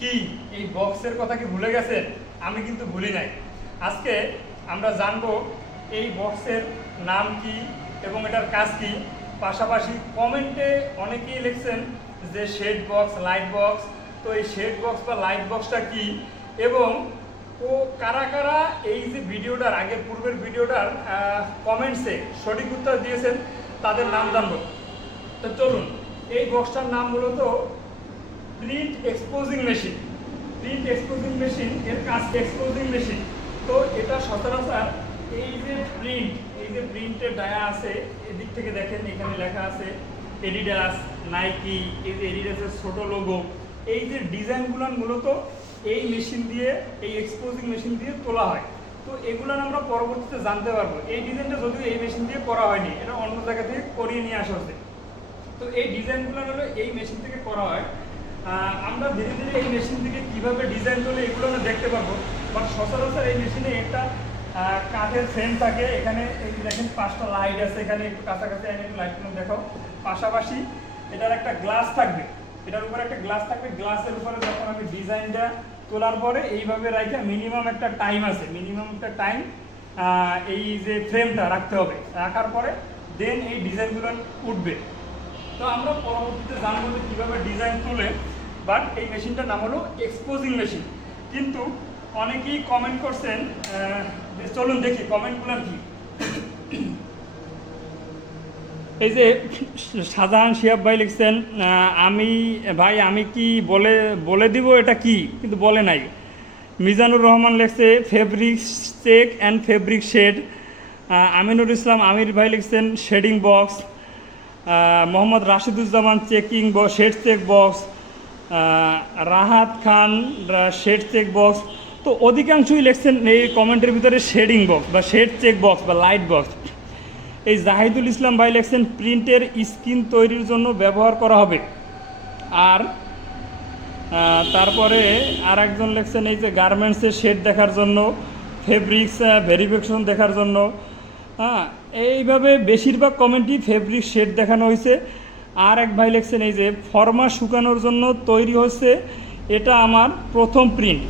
কি এই বক্সের কথা কি ভুলে গেছেন? আমি কিন্তু ভুলি নাই। আজকে আমরা জানবো এই বক্সের নাম কি এবং এটার কাজ কি। পাশাপাশি কমেন্টে অনেকেই লিখছেন যে শেড বক্স, লাইট বক্স। তো এই শেড বক্স বা লাইট বক্সটা কি এবং ও কারা কারা এই যে ভিডিওটার আগের পূর্বের ভিডিওটার কমেন্টসে সঠিক উত্তর দিয়েছেন তাদের নাম জানবো। তো চলুন, এই বক্সটার নাম মূলত print exposing machine. Print exposing machine এর কাজ এক্সপোজিং মেশিন। তো এটা সচরাচর এই যে প্রিন্টের ডায়া আছে, এদিক থেকে দেখেন এখানে লেখা আছে এডিডাস, নাইকি, এই যে এডিডাসের ছোট লোগো, এই যে ডিজাইনগুলো মূলত এই মেশিন দিয়ে, এই এক্সপোজিং মেশিন দিয়ে তোলা হয়। তো এগুলো আমরা পরবর্তীতে জানতে পারবো। এই ডিজাইনটা যদিও এই মেশিন দিয়ে করা হয়নি, এটা অন্য জায়গা থেকে করিয়ে নিয়ে আসা হচ্ছে। তো এই ডিজাইনগুলো হলো এই মেশিন থেকে করা হয়। আমরা ধীরে ধীরে এই মেশিন থেকে কীভাবে ডিজাইন তোলে এগুলো আমরা দেখতে পাবো। বাট সচরাচর এই মেশিনে একটা কাঠের ফ্রেম থাকে। এখানে এই দেখেন 5টা লাইট আছে, এখানে একটু কাছাকাছি এনে একটু লাইটগুলো দেখাও। পাশাপাশি এটার একটা গ্লাস থাকবে, এটার উপরে একটা গ্লাস থাকবে। গ্লাসের উপরে যখন আমি ডিজাইনটা তোলার পরে এইভাবে রাখা মিনিমাম একটা টাইম আছে, মিনিমাম একটা টাইম এই যে ফ্রেমটা রাখতে হবে। রাখার পরে দেন এই ডিজাইনগুলো উঠবে। তো আমরা পরবর্তীতে জানবো যে কীভাবে ডিজাইন তুলে। বাট এই মেশিনটার নাম হলো এক্সপোজিং মেশিন। কিন্তু অনেকেই কমেন্ট করছেন, চলুন দেখি কমেন্টগুলো কি। এই যে শাহজাহান শিহাব ভাই লিখছেন, আমি কি বলে দিব এটা কি, কিন্তু বলে নাই। মিজানুর রহমান লিখছে fabric check and fabric shade. Aminur Islam Amir ভাই লিখছেন shading box. Mohammad Rashiduzzaman checking shade check box. Rahat Khan shade check box. তো অধিকাংশই লিখছেন এই কমেন্টের ভিতরে শেডিং বক্স বা শেড চেক বক্স বা লাইট বক্স। এই জাহিদুল ইসলাম ভাই লিখছেন প্রিন্টের স্ক্রিন তৈরির জন্য ব্যবহার করা হবে। আর তারপরে আর একজন লিখছেন এই যে গার্মেন্টসের শেড দেখার জন্য, ফেব্রিক্স ভেরিফিকেশন দেখার জন্য। এইভাবে বেশিরভাগ কমেন্টই ফেব্রিক শেড দেখানো হয়েছে। আর এক ভাই লিখছেন এই যে ফর্মা শুকানোর জন্য তৈরি হচ্ছে, এটা আমার প্রথম প্রিন্ট।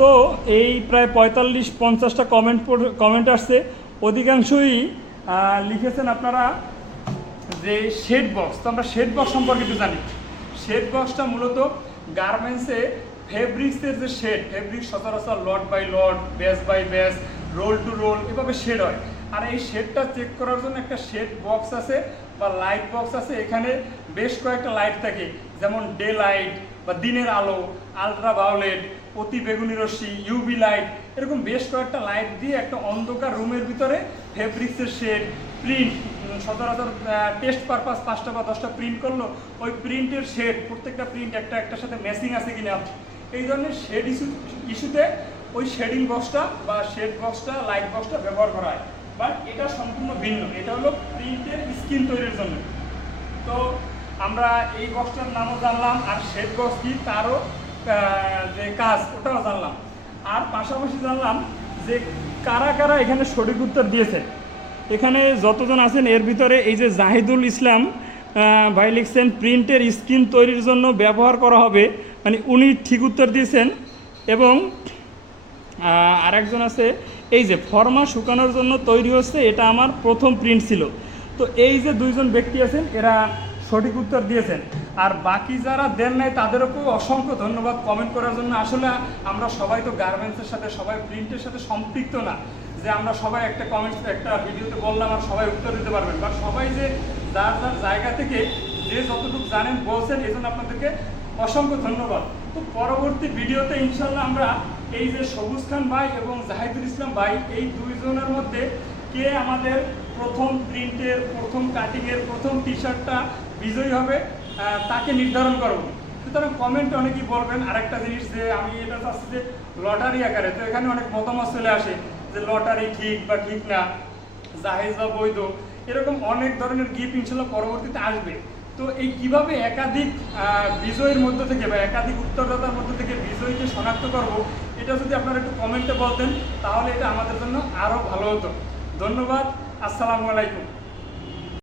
তো এই প্রায় 45-50টা কমেন্ট আসছে। অধিকাংশই লিখেছেন আপনারা যে শেড বক্স। তো আমরা শেড বক্স সম্পর্কে একটু জানি। শেড বক্সটা মূলত গার্মেন্টসে ফেব্রিক্সের যে শেড, ফেব্রিক সচরাচর lot by lot, batch by batch, roll to roll এভাবে শেড হয়। আর এই শেডটা চেক করার জন্য একটা শেড বক্স আছে বা লাইট বক্স আছে। এখানে বেশ কয়েকটা লাইট থাকে, যেমন ডে লাইট বা দিনের আলো, আলট্রা ভায়োলেট, অতি বেগুনি রশ্মি, ইউভি লাইট, এরকম বেশ কয়েকটা লাইট দিয়ে একটা অন্ধকার রুমের ভিতরে ফেব্রিক্সের শেড প্রিন্ট, সচরাচর টেস্ট পারপাস 5টা বা 10টা প্রিন্ট করলো, ওই প্রিন্টের শেড প্রত্যেকটা প্রিন্ট একটার সাথে ম্যাচিং আছে কিনা, এই ধরনের শেড ইস্যুতে ওই শেডিং বক্সটা বা শেড বক্সটা, লাইট বক্সটা ব্যবহার করা হয়। বাট এটা সম্পূর্ণ ভিন্ন, এটা হলো প্রিন্টের স্ক্রিন তৈরির জন্য। তো আমরা এই বক্সটার নামও জানলাম, আর শেড বক্স কি তারও যে কাজ ওটাও জানলাম। আর পাশাপাশি জানলাম যে কারা কারা এখানে সঠিক উত্তর দিয়েছে। এখানে যতজন আছেন এর ভিতরে এই যে জাহিদুল ইসলাম ভাই লিখছেন প্রিন্টের স্ক্রিন তৈরির জন্য ব্যবহার করা হবে, মানে উনি ঠিক উত্তর দিয়েছেন। এবং আরেকজন আছে এই যে ফর্মা শুকানোর জন্য তৈরি হচ্ছে, এটা আমার প্রথম প্রিন্ট ছিল। তো এই যে দুইজন ব্যক্তি আছেন এরা সঠিক উত্তর দিয়েছেন। আর বাকি যারা দেন নাই তাদেরকেও অসংখ্য ধন্যবাদ কমেন্ট করার জন্য। আসলে আমরা সবাই তো গার্মেন্টসের সাথে, সবাই প্রিন্টের সাথে সম্পৃক্ত না যে আমরা সবাই একটা কমেন্টস একটা ভিডিওতে বললাম আর সবাই উত্তর দিতে পারবেন। বা সবাই যে যার যার জায়গা থেকে যে যতটুকু জানেন বলছেন, এই জন্য আপনাদেরকে অসংখ্য ধন্যবাদ। তো পরবর্তী ভিডিওতে ইনশাল্লাহ আমরা এই যে সবুজ খান ভাই এবং জাহিদুল ইসলাম ভাই, এই দুইজনের মধ্যে কে আমাদের প্রথম প্রিন্টের, প্রথম কাটিংয়ের, প্রথম টি শার্টটা বিজয়ী হবে তাকে নির্ধারণ করব। সুতরাং কমেন্টে অনেকেই বলবেন আরেকটা জিনিস যে আমি এটা চাচ্ছি যে লটারি আকারে। তো এখানে অনেক মতামত চলে আসে যে লটারি ঠিক বা ঠিক না, জাহেজ বা বৈধ, এরকম অনেক ধরনের গিফট ইনশাল্লাহ পরবর্তীতে আসবে। তো এই কিভাবে একাধিক বিজয়ীর মধ্যে থেকে বা একাধিক উত্তরদাতার মধ্যে থেকে বিজয়ীকে শনাক্ত করব, এটা যদি আপনারা একটু কমেন্টে বলতেন তাহলে এটা আমাদের জন্য আরও ভালো হতো। ধন্যবাদ, আসসালামু আলাইকুম।